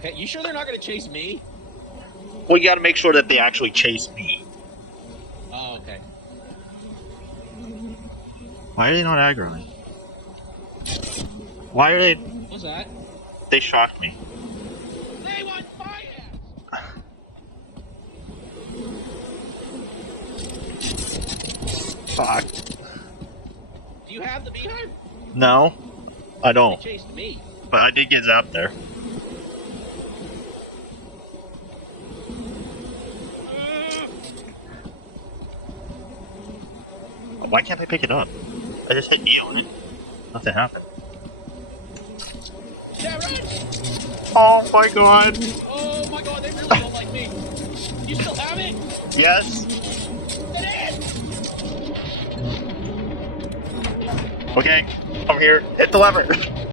Okay, you sure they're not gonna chase me? Well, you gotta make sure that they actually chase me. Oh, okay. Why are they not aggroing? Why are they... What's that? They shocked me. They want fire! Fuck. Do you have the beehive? No, I They don't. chased me. But I did get zapped there. Why can't I pick it up? I just hit E on it. Nothing happened. Yeah, right! Oh my god. Oh my god, they really don't like me. You still have it? Yes. It is! Okay, I'm here. Hit the lever.